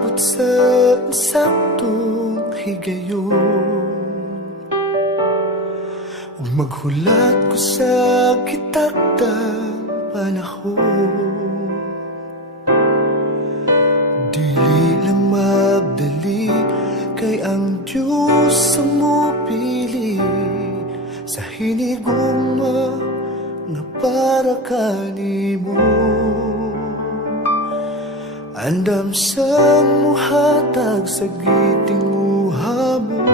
umabot sa saktong higayon. Ug maghulat ko sa gitakdang panahon. Dili lang magdali, kay ang Diyos ang mupili sa hinigugma nga para kanimo. Andam sa muhatag sa gitinguha mo,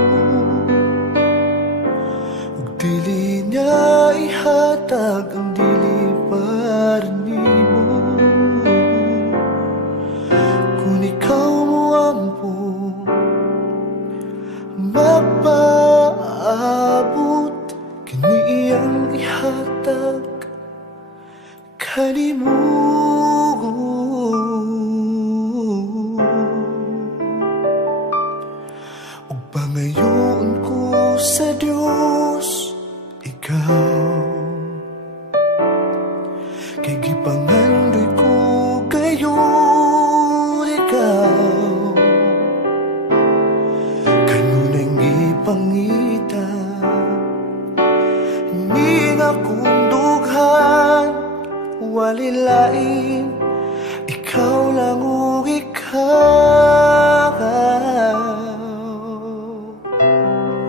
ug dili niya ihatag ang dili para nimo. Kung ikaw mo ampo magpaabot, kini iyang ihatag kanimo. Ug pangayoon ko sa Dios ikaw, kay gipangandoy ko gayon ikaw. Kanunay gipangita ning akong dughan, walilain ikaw lang o ikaw,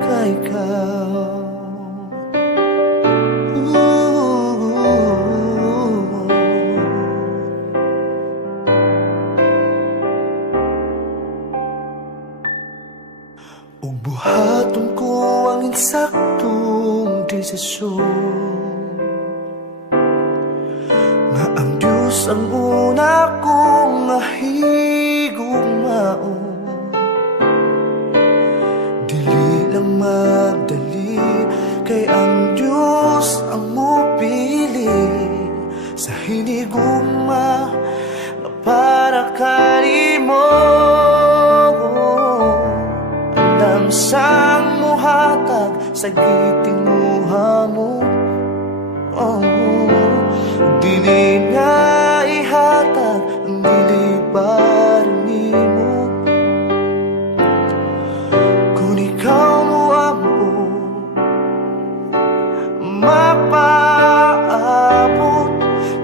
kay ikaw. Ug buhaton ko ang insaktong desisyon, nga ang Diyos ang una kong higugmaon. Dili lang magdali, kay ang Diyos ang mupili sa hinigugma nga para kanimo. Andam sang muhatag sa gitinguha mo, dili nga ihatag ang dili para nimo. Kung ikaw mo ampo mapaabot,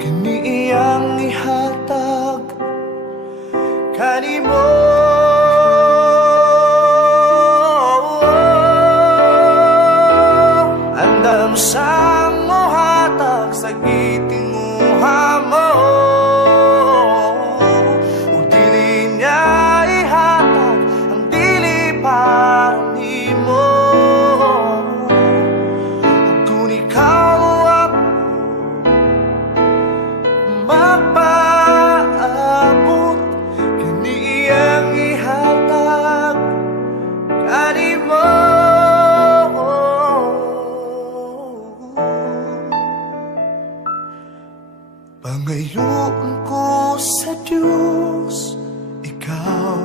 kini iyang ihatag kanimo. Andam sang mohatag sa gitinguha mo, ug dili niya ihatag ang dili para nimo. Kung ikaw ako mapaabot, kini iyang ihatag kanimo. Pangayoon ko sa Diyos ikaw,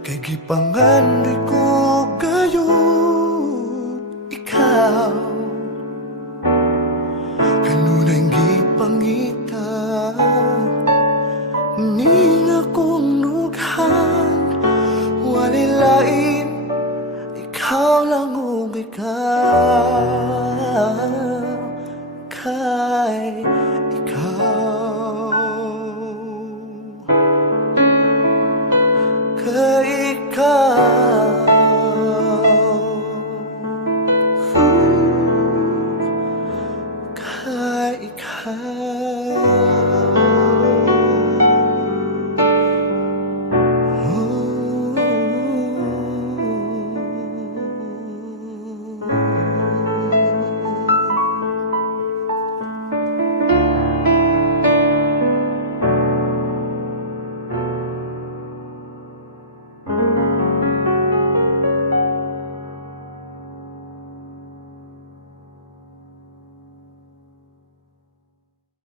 kay gipangandoy ko gayon ikaw. Kanunay gipangita ning akong nughan, walilain ikaw lang o ikaw, kay ikaw, kay ikaw, kay ikaw.